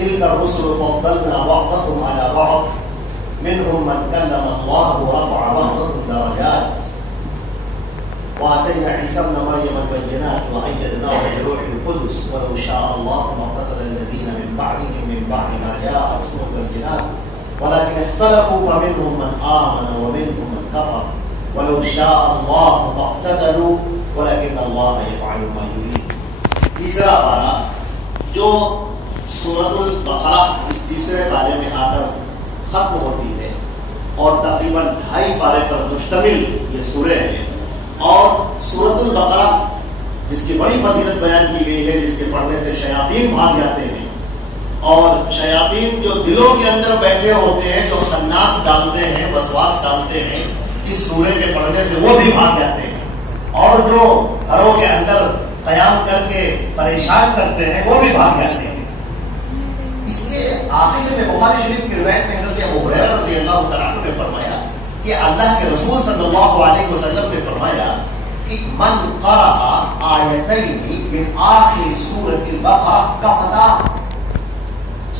تلك الرسل فضلنا بعضهم على بعض منهم من كلم الله ورفع بعضهم درجات وآتينا عيسى ابن مريم البينات وأيدناه بروح القدس ولو شاء الله ما اقتتل الذين من بعدهم من بعد ما جاءتهم البينات ولكن اختلفوا فمنهم من آمن ومنهم من كفر ولو شاء الله ما اقتتلوا ولكن الله يفعل ما يريد. تیسرا پارہ جو سورۃ البقرہ اس تیسرے پارے میں آ کر ختم ہوتی ہے اور تقریباً 2.5 پارے پر مشتمل یہ سورہ ہے، اور سورۃ البقرہ جس کی بڑی فضیلت بیان کی گئی ہے، جس کے پڑھنے سے شیاطین بھاگ جاتے ہیں، اور شیاطین جو دلوں کے اندر بیٹھے ہوتے ہیں، جو خناس ڈالتے ہیں، وسواس ڈالتے ہیں، اس سورہ کے پڑھنے سے وہ بھی بھاگ جاتے ہیں، اور جو گھروں کے اندر قیام کر کے پریشان کرتے ہیں وہ بھی بھاگ جاتے ہیں۔ اس لیے آخر میں بخاری شریف کی روایت میں حضرت ابو ہریرہ رضی اللہ تعالیٰ عنہ نے فرمایا کہ اللہ کے رسول صلی اللہ علیہ وسلم نے فرمایا کہ من قرأ آیتین من آخر سورۃ البقرہ کفتا،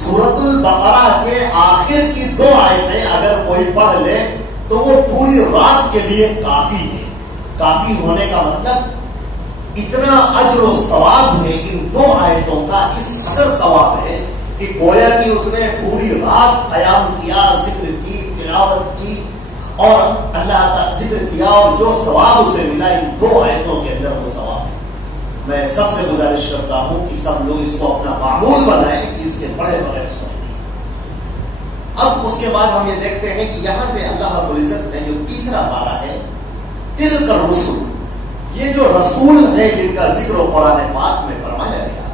سورۃ البقرہ کے آخر کی 2 آیتیں اگر کوئی پڑھ لے تو وہ پوری رات کے لیے کافی ہے۔ کافی ہونے کا مطلب اتنا اجر و ثواب ہے ان 2 آیتوں کا، اس قدر ثواب ہے کہ گویا کہ اس نے پوری رات قیام کیا، ذکر کی، تلاوت کی اور اللہ کا ذکر کیا، اور جو ثواب اسے ملا ان 2 آیتوں کے اندر وہ ثواب ہے۔ میں سب سے گزارش کرتا ہوں کہ سب لوگ اس کو اپنا معمول بنائیں کہ اس کے پڑھے بغیر سنیں۔ اب اس کے بعد ہم یہ دیکھتے ہیں کہ یہاں سے اللہ رب العزت نے جو تیسرا پارہ ہے تلک الرسل، یہ جو رسول ہے جن کا ذکر قرآن پاک میں فرمایا گیا،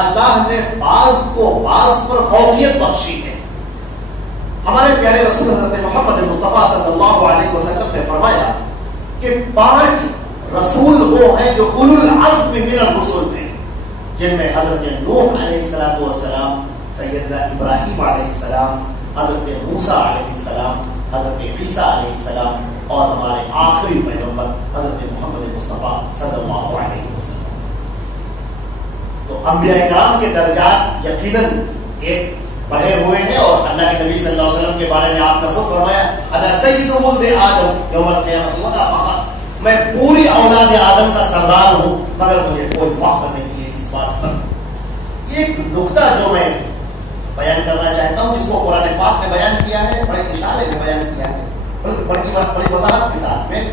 اللہ نے بعض کو بعض پر فوقیت بخشی ہے۔ ہمارے پیارے رسول حضرت محمد مصطفیٰ صلی اللہ علیہ وسلم نے فرمایا کہ 5 رسول وہ ہیں جو اولو العزم من الرسل ہیں، جن میں حضرت نوح علیہ السلام، سیدنا ابراہیم علیہ السلام، حضرت موسیٰ علیہ السلام، حضرت عیسیٰ علیہ السلام، اور ہمارے آخری پیغمبر حضرت محمد مصطفیٰ صلی اللہ علیہ وسلم۔ تو انبیاء کرام کے درجات یقیناً ایک بڑھے ہوئے ہیں، اور اللہ کے نبی صلی اللہ علیہ وسلم کے بارے میں آپ نے خود فرمایا انا سید ولد آدم یوم القیامۃ ولا فخر، میں پوری اولاد آدم کا سردار ہوں مگر مجھے کوئی فخر نہیں ہے اس بات پر۔ ایک نقطہ جو میں بیان کرنا چاہتا ہوں جس کو قرآن پاک نے بیان کیا ہے، بڑے اشارے میں بیان کیا ہے، بڑی وضاحت کے ساتھ میں،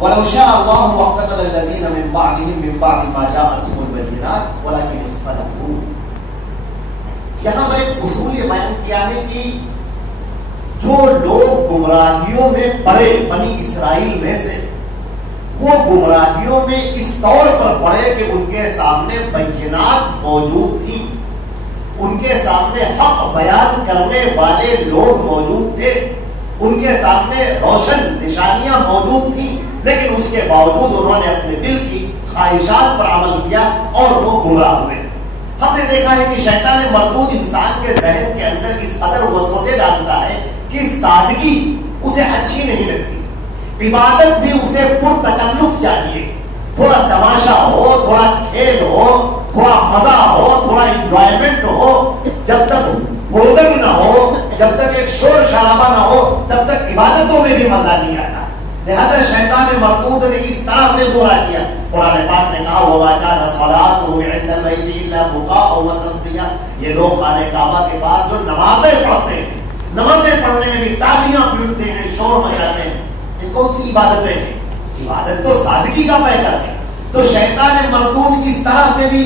وَلَوْ شَاءَ اللَّهُ مَا اقْتَتَلَ الَّذِينَ مِن بَعْدِهِم مِّن بَعْدِ مَا جَاءَتْهُمُ الْبَيِّنَاتُ وَلَٰكِنِ اخْتَلَفُوا۔ یہاں پر ایک اصول یہ بیان کیا ہے کہ جو لوگ گمراہیوں میں پڑے بنی اسرائیل میں سے، وہ گمراہیوں میں اس طور پر پڑے کہ ان کے سامنے بینات موجود تھیں، ان کے سامنے حق بیان کرنے والے لوگ موجود تھے، ان کے سامنے روشن نشانیاں موجود تھیں، لیکن اس کے باوجود انہوں نے اپنے دل کی خواہشات پر عمل کیا اور وہ گمراہ ہوئے۔ ہم نے دیکھا ہے کہ شیطان مردود انسان کے ذہن کے اندر اس قدر وسوسے ڈالتا ہے کہ سادگی اسے اچھی نہیں لگتی، عبادت بھی اسے پرتکلف چاہیے، تھوڑا تماشا ہو، تھوڑا کھیل ہو، تھوڑا مزہ ہو، تھوڑا انجوائمنٹ ہو، جب تک ہولڈنگ نہ ہو، جب تک ایک شور شرابہ نہ ہو، تب تک عبادتوں میں بھی مزہ نہیں آتا۔ لہذا شیطان مردود نے اس طرح سے گمراہ کیا۔ قرآن پاک نے کہا وَمَا كَانَ صَلَاتُهُمْ عِندَ الْبَيْتِ إِلَّا بُكَاءً وَتَصْدِيَةً، یہ لوگ خانہ کعبہ کے پاس جو نمازیں پڑھتے ہیں، نمازیں پڑھنے میں بھی تالیاں پیٹتے ہیں، شور مچاتے ہیں، یہ کون سی عبادتیں ہیں؟ عبادت تو سادگی کا پیکر ہے۔ تو شیطان مردود اس طرح سے بھی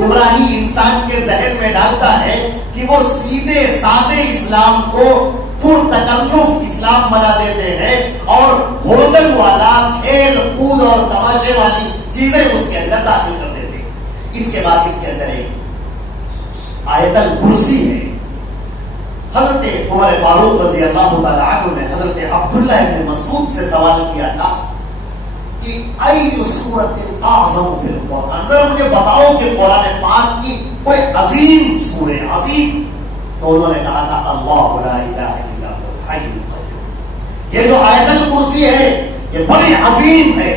گمراہی انسان کے ذہن میں ڈالتا ہے کہ وہ سیدھے سادے اسلام کو پرتکلف اسلام بنا دیتے ہیں اور ہولڈن والا کھیل کود اور تماشے والی چیزیں اس کے اندر داخل کر دیتے ہیں۔ اس کے بعد اس کے اندر ایک آیت الکرسی ہے۔ حضرت عمر فاروق رضی اللہ تعالیٰ عنہ نے حضرت عبداللہ ابن مسعود سے سوال کیا تھا کہ ای سورۃ اعظم فی القرآن، ذرا مجھے بتاؤ کہ قرآن پاک کی کوئی عظیم سورہ، عظیم، تو انہوں نے کہا تھا اللہ لا الہ الا هو الحی القیوم۔ یہ جو آیت الکرسی ہے یہ بڑی عظیم ہے،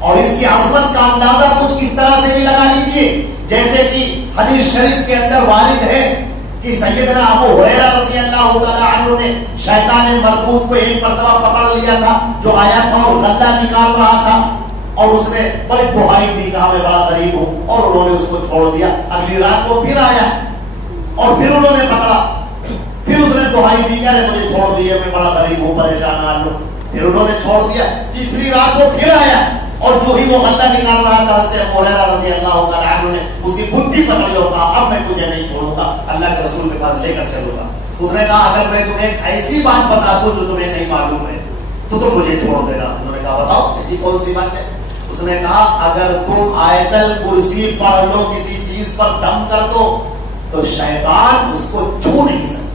اور اس کی عظمت کا اندازہ کچھ اس طرح سے بھی لگا لیجئے جیسے کہ حدیث شریف کے اندر وارد ہے کہ سیدنا ابو ہریرہ رضی اللہ تعالی عنہ نے شیطان مردود کو ایک مرتبہ پکڑ لیا تھا جو آیا تھا اور غلہ نکال رہا تھا، اور اس نے بڑی دہائی دی کہا میں بڑا غریب ہوں، اور انہوں نے اس کو چھوڑ دیا۔ اگلی رات کو پھر آیا اور پھر انہوں نے پکڑا، پھر اس نے دہائی دی کہ مجھے چھوڑ دیے، میں بڑا غریب ہوں، پریشان آ لو، پھر انہوں نے چھوڑ دیا۔ تیسری رات کو پھر آیا اور جو ہی وہ غلہ نکال رہا تھا حضرت ابو ہریرہ رضی اللہ تعالی عنہ نے اس کی بدھی پکڑی اور کہا اب میں تجھے نہیں چھوڑوں گا، اللہ کے رسول کے پاس لے کر چلوں گا۔ اس نے کہا اگر میں تمہیں ایک ایسی بات بتا دوں جو تمہیں نہیں معلوم ہے تو تم مجھے چھوڑ دینا۔ انہوں نے کہا بتاؤ ایسی کون سی بات ہے؟ اس نے کہا اگر تم آیت الکرسی پڑھ لو، کسی چیز پر دم کر دو تو شیطان اس کو چھو نہیں سکتا۔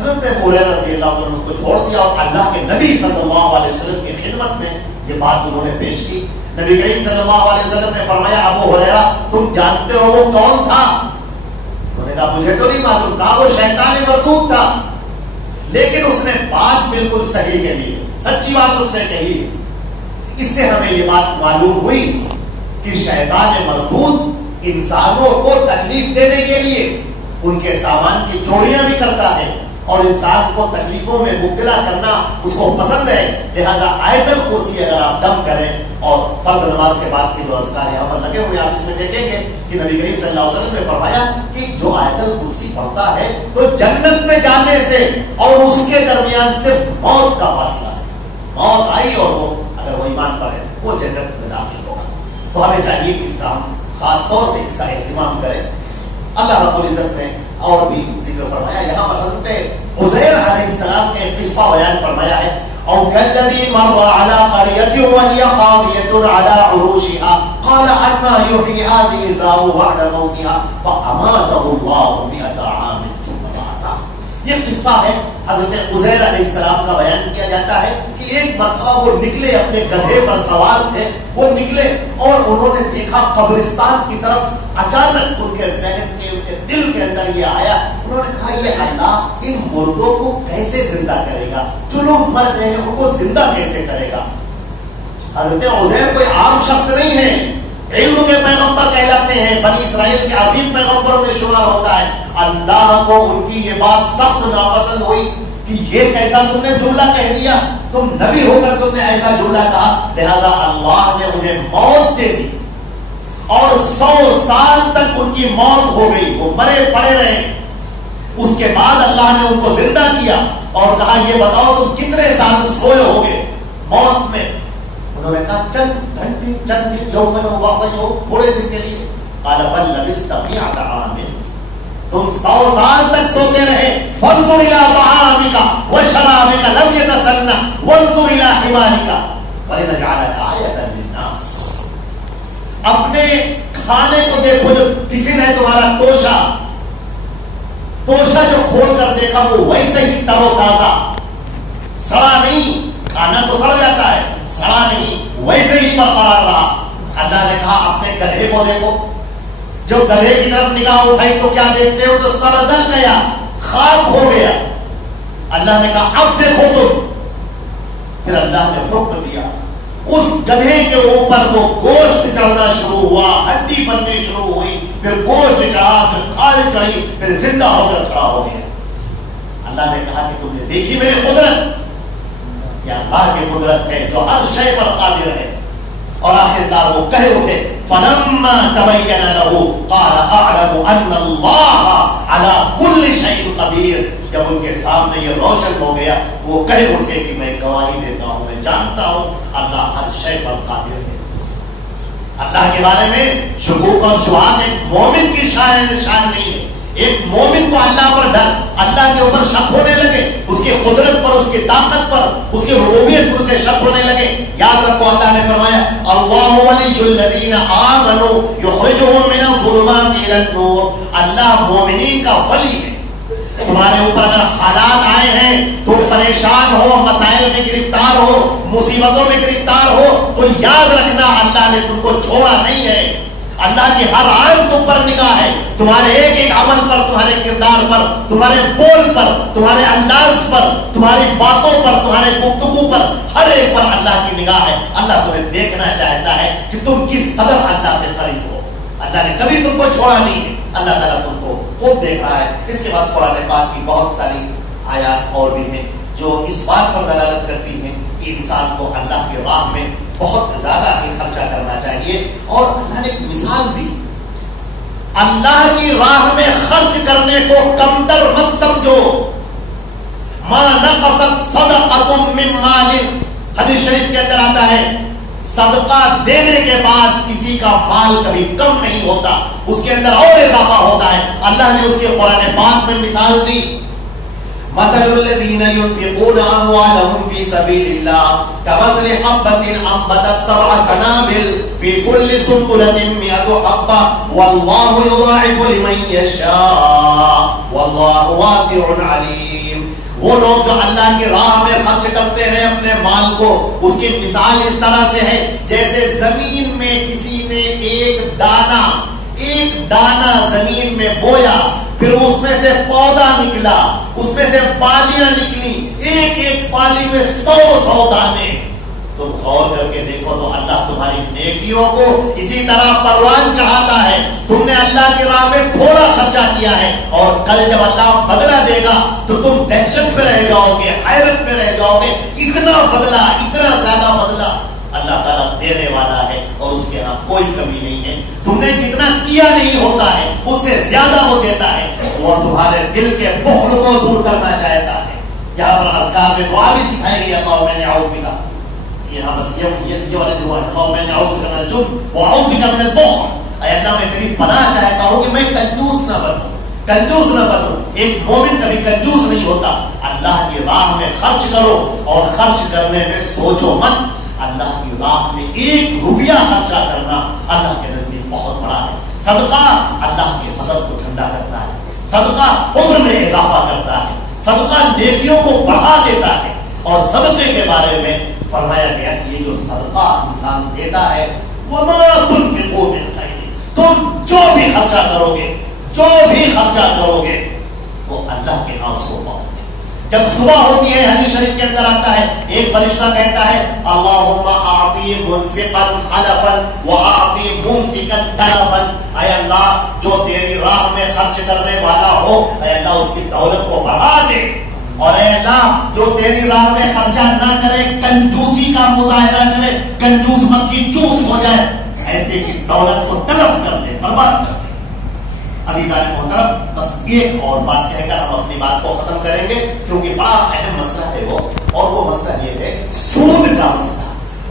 حضرت ابو ہریرہ رضی اللہ عنہ نے اس کو چھوڑ دیا اور اللہ کے نبی صلی اللہ علیہ وسلم کی خدمت میں یہ بات انہوں نے پیش کی۔ نبی کریم صلی اللہ علیہ وسلم نے فرمایا ابو ہریرہ تم جانتے ہو وہ کون تھا؟ انہوں نے کہا مجھے تو نہیں معلوم۔ کہا وہ شیطان مردود تھا، لیکن اس نے بات بالکل صحیح کہی، سچی بات اس نے کہی۔ اس سے ہمیں یہ بات معلوم ہوئی کہ شیطان مردود انسانوں کو تکلیف دینے کے لیے ان کے سامان کی چوریاں بھی کرتا ہے اور انسان کو تکلیفوں میں مبتلا کرنا اس کو پسند ہے۔ لہذا آیت الکرسی اگر آپ دم کریں اور فرض نماز کے بعد کے جو اذکار یہاں پر لگے ہوئے آپ اس میں دیکھیں گے کہ نبی کریم صلی اللہ علیہ وسلم نے فرمایا کہ جو آیت الکرسی پڑھتا ہے تو جنت میں جانے سے اور اس کے درمیان صرف موت کا فاصلہ ہے۔ موت آئی اور وہ اگر وہ ایمان پر ہے وہ جنت میں داخل ہوگا۔ تو ہمیں چاہیے کہ اس کا ہم خاص طور سے اس کا اہتمام کریں۔ اللہ رب العزت نے اور بھی ذکر فرمایا، یہاں پر حضرت عزیر علیہ السلام نے قصہ بیان فرمایا ہے او کالذی مر علی قریۃ وہی خاویۃ علی عروشها قال انا یحیی هذه الله بعد موتها فاماته الله 100 عام ثم بعثه۔ یہ قصہ ہے حضرت عزیر علیہ السلام کا بیان کیا جاتا ہے کہ ایک مرتبہ وہ نکلے، اپنے گدھے پر سوار تھے، وہ نکلے اور انہوں نے دیکھا قبرستان کی طرف، اچانک ان کے ذہن کے ان کے دل کے اندر یہ آیا، انہوں نے کہا یہ اللہ ان مردوں کو کیسے زندہ کرے گا، جو لوگ مر گئے ہیں ان کو زندہ کیسے کرے گا۔ حضرت عزیر کوئی عام شخص نہیں ہے، علم کے پیغمبر کہلاتے ہیں، بنی اسرائیل کے عظیم پیغمبروں میں شمار ہوتا ہے۔ اللہ کو ان کی یہ بات سخت ناپسند ہوئی کہ یہ کیسا تم نے جملہ کہہ دیا، تم نبی ہو کر تم نے ایسا جملہ کہا۔ لہذا اللہ نے انہیں موت دے دی اور 100 سال تک ان کی موت ہو گئی، وہ مرے پڑے رہے۔ اس کے بعد اللہ نے ان کو زندہ کیا اور کہا یہ بتاؤ تم کتنے سال سوئے ہوگے موت میں؟ انہوں نے کہا چند گھنٹے، چند دن، یومن و بعض یوم، تھوڑے دن کے لیے۔ قال بل لبثت 100 عام، تم 100 سال تک سوتے رہے۔ فانظر الى طعامك وشرابك لم يتسنى وانظر الى حمارك ولنجعلك آية للناس۔ اپنے کھانے کو دیکھو، جو ٹفن ہے تمہارا توشہ جو کھول کر دیکھا وہ ویسے ہی تر و تازہ، سڑا نہیں، کھانا تو سڑ جاتا ہے، سڑا نہیں، ویسے ہی برقرار رہا۔ اللہ نے کہا اپنے گدھے کو دیکھو، جو گدھے کی طرف نگاہ اٹھائی تو کیا دیکھتے ہو؟ تو سڑ گیا، خاک ہو گیا۔ اللہ نے کہا اب دیکھو تم، پھر اللہ نے حکم دیا، اس گدھے کے اوپر وہ گوشت چڑھنا شروع ہوا، ہڈی بننی شروع ہوئی، پھر گوشت چڑھا، پھر کھال چڑھی، پھر زندہ ہو کر کھڑا ہو گیا۔ اللہ نے کہا کہ تم نے دیکھی میری قدرت؟ یہ اللہ کی قدرت ہے جو ہر شے پر قادر ہے۔ اور آخرکار وہ کہہ اٹھے فلما تبین له قال اعلم ان اللہ علی کل شیء قدیر۔ جب ان کے سامنے یہ روشن ہو گیا وہ کہہ اٹھے کہ میں گواہی دیتا ہوں، میں جانتا ہوں اللہ ہر شے پر قادر ہے۔ اللہ کے بارے میں شکوک اور شبہات ایک مومن کی شان نہیں ہے۔ ایک مومن کو اللہ پر ڈر، اللہ کے اوپر شک ہونے لگے، اس کی قدرت پر، اس کی طاقت پر، اس کی ربوبیت پر اسے شک ہونے لگے۔ یاد رکھو اللہ نے فرمایا اللہ ولی الذین آمنوا یخرجهم من الظلمات الی النور۔ اللہ مومنین کا ولی ہے۔ تمہارے اوپر اگر حالات آئے ہیں، تم پریشان ہو، مسائل میں گرفتار ہو، مصیبتوں میں گرفتار ہو، تو یاد رکھنا اللہ نے تم کو چھوڑا نہیں ہے۔ اللہ کی ہر آن تم پر نگاہ ہے، تمہارے ایک ایک عمل پر، تمہارے کردار پر، تمہارے بول پر، تمہارے انداز پر، تمہاری باتوں پر، تمہارے گفتگو پر، ہر ایک پر اللہ کی نگاہ ہے۔ اللہ تمہیں دیکھنا چاہتا ہے کہ تم کس قدر اللہ سے قریب ہو۔ اللہ نے کبھی تم کو چھوڑا نہیں ہے، اللہ تعالیٰ تم کو خود دیکھ رہا ہے۔ اس کے بعد قرآن پاک کی بہت ساری آیات اور بھی ہیں جو اس بات پر دلالت کرتی ہیں کہ انسان کو اللہ کی راہ میں بہت زیادہ ہی خرچہ کرنا چاہیے، اور اللہ نے ایک مثال دی، اللہ کی راہ میں خرچ کرنے کو کمتر مت سمجھو، ما نقصت صدقۃ من مال، حدیث شریف کے اندر آتا ہے صدقہ دینے کے بعد کسی کا مال کبھی کم نہیں ہوتا، اس کے اندر اور اضافہ ہوتا ہے۔ اللہ نے اس کے قرآن پاک میں مثال دی، مثل الذين ينفقون اموالهم في سبيل الله كمثل حبة انبتت 7 سنابل في كل سنبلة 100 حبة والله يضاعف لمن يشاء والله واسع عليم۔ وہ لوگ جو اللہ کی راہ میں خرچ کرتے ہیں اپنے مال کو، اس کی مثال اس طرح سے ہے جیسے زمین میں کسی نے ایک دانہ زمین میں بویا، پھر اس میں سے پودا نکلا، اس میں سے بالیاں نکلی، ایک ایک بالی میں 100 دانے۔ تم غور کر کے دیکھو تو اللہ تمہاری نیکیوں کو اسی طرح پروان چڑھاتا ہے۔ تم نے اللہ کی راہ میں تھوڑا خرچہ کیا ہے، اور کل جب اللہ بدلہ دے گا تو تم دہشت میں رہ جاؤ گے، حیرت میں رہ جاؤ گے، اتنا بدلہ، اتنا زیادہ بدلہ۔ اللہ تعالیٰ دینے والا ہے اور اس کے ہاں کوئی کمی نہیں ہے۔ تم نے جتنا کیا نہیں ہوتا ہے اس سے زیادہ وہ دیتا ہے، وہ تمہارے دل کے بخل کو دور کرنا چاہتا ہے۔ یہاں پر اذکار میں دعا بھی سکھائی گئی، اللہم انی اعوذ بک، یہ والی دعا ہے، اللہم انی اعوذ بک من الجبن واعوذ بک من البخل۔ اے اللہ میں تیری پناہ چاہتا ہوں کہ میں کنجوس نہ بنوں۔ ایک مومن کبھی کنجوس نہیں ہوتا۔ اللہ کی راہ میں خرچ کرو، اور خرچ کرنے میں سوچو مت، اللہ کی راہ میں 1 روپیہ خرچہ کرنا اللہ کے نزدیک بہت بڑا ہے۔ صدقہ اللہ کے فضل کو ٹھنڈا کرتا ہے، صدقہ عمر میں اضافہ کرتا ہے، صدقہ نیکیوں کو بڑھا دیتا ہے۔ اور صدقے کے بارے میں فرمایا گیا کہ یہ جو صدقہ انسان دیتا ہے، وما تنفقوا من خیر، تم جو بھی خرچہ کرو گے وہ اللہ کے ہاں اس کو پاؤ گے۔ جب صبح ہوتی ہے، حدیث شریف کے اندر آتا ہے، ایک فرشتہ کہتا ہے اللہم اعطی منفقا خلفا واعطی ممسکا تلفا، اے اللہ جو تیری راہ میں خرچ کرنے والا ہو، اے اللہ اس کی دولت کو بڑھا دے، اور اے اللہ جو تیری راہ میں خرچہ نہ کرے، کنجوسی کا مظاہرہ کرے، کنجوس مکھی چوس ہو جائے، ایسے کی دولت کو تلف کر دے، برباد کر دے۔ عزیزان محترم، بس ایک اور بات کہہ کر ہم اپنی بات کو ختم کریں گے، کیونکہ بڑا اہم مسئلہ ہے وہ، اور وہ مسئلہ یہ ہے سود کا مسئلہ،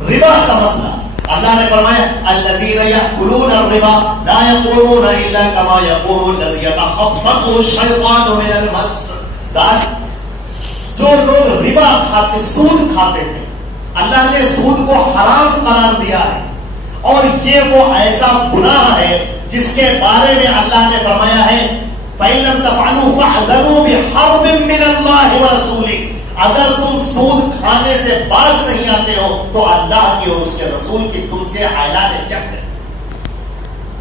ربا کا مسئلہ۔ اللہ نے فرمایا الذین یأکلون الربا لا یقومون الا کما یقوم الذی یتخبطہ الشیطان من المس۔ جو لوگ ربا کھاتے، سود کھاتے ہیں، اللہ نے سود کو حرام قرار دیا ہے، اور یہ وہ ایسا گناہ ہے جس کے بارے میں اللہ نے فرمایا ہے فَإِن لَمْ تَفْعَلُوا فَاحْذَرُوا بِحَرْبٍ مِّنَ اللَّهِ وَرَسُولِهِ۔ اگر تم سود کھانے سے باز نہیں آتے ہو تو اللہ کی اور اس کے رسول کی تم سے اعلان جنگ ہے۔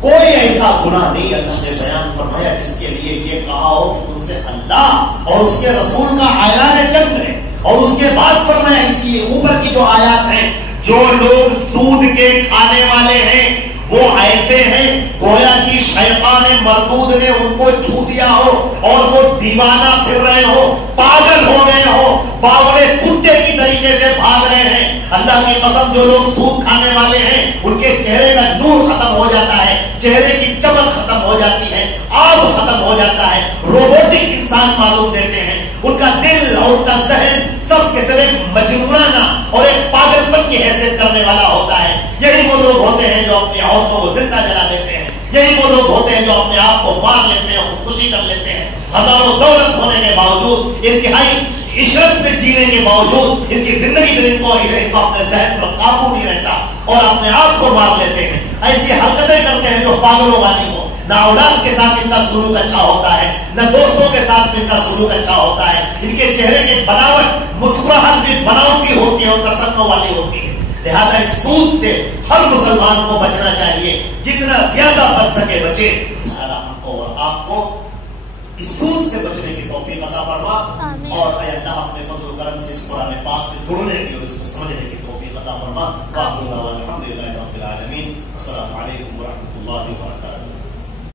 کوئی ایسا گناہ نہیں اللہ نے بیان فرمایا جس کے لیے یہ کہا ہو کہ تم سے اللہ اور اس کے رسول کا اعلان جنگ ہے۔ اور اس کے بعد فرمایا اس لیے اوپر کی جو آیات ہیں، جو لوگ سود کے کھانے والے ہیں وہ ایسے ہیں گویا کہ شیطان مردود نے ان کو چھو دیا ہو، اور وہ دیوانہ پھر رہے ہو، پاگل ہو گئے ہو، باوڑے کتے کی طریقے سے بھاگ رہے ہیں۔ اللہ کی قسم، جو لوگ سود کھانے والے ہیں ان کے چہرے کا نور ختم ہو جاتا ہے، چہرے کی چمک ختم ہو جاتی ہے، آب ختم ہو جاتا ہے، روبوٹک انسان معلوم دیتے ہیں، ان کا دل اور ان کا ذہن سب کے سب ایک مجنونانہ اور ایک پاگل پن کی حیثیت کرنے والا ہوتا ہے۔ یہی وہ لوگ ہوتے ہیں جو اپنی عورتوں کو زندہ جلا دیتے ہیں، یہی وہ لوگ ہوتے ہیں جو اپنے آپ کو مار لیتے ہیں، خودکشی کر لیتے ہیں، ہزاروں دولت ہونے کے باوجود، انتہائی عشرت میں جینے کے باوجود ان کی زندگی میں ان کو اپنے ذہن پر قابو نہیں رہتا اور اپنے آپ کو مار لیتے ہیں۔ ایسی حرکتیں کرتے ہیں جو پاگلوں والی ہو، نہ اولاد کے ساتھ ان کا سلوک اچھا ہوتا ہے، نہ دوستوں کے ساتھ ان کا سلوک اچھا ہوتا ہے، ان کے چہرے کی بناوٹ مسکراہٹ بھی بناوٹی ہوتی ہے اور تسنع والی ہوتی ہے۔ لہذا اس سود سے ہر مسلمان کو بچنا چاہیے، جتنا زیادہ بچ سکے بچے۔ اور آپ کو اس سود سے بچنے کی توفیق عطا فرما، اور اے اللہ اپنے فضل و کرم سے اس قرآن پاک سے جڑنے کی اور اس کو سمجھنے کی توفیق عطا فرما۔ الحمد للہ رب العالمین، السلام علیکم ورحمۃ اللہ وبرکاتہ۔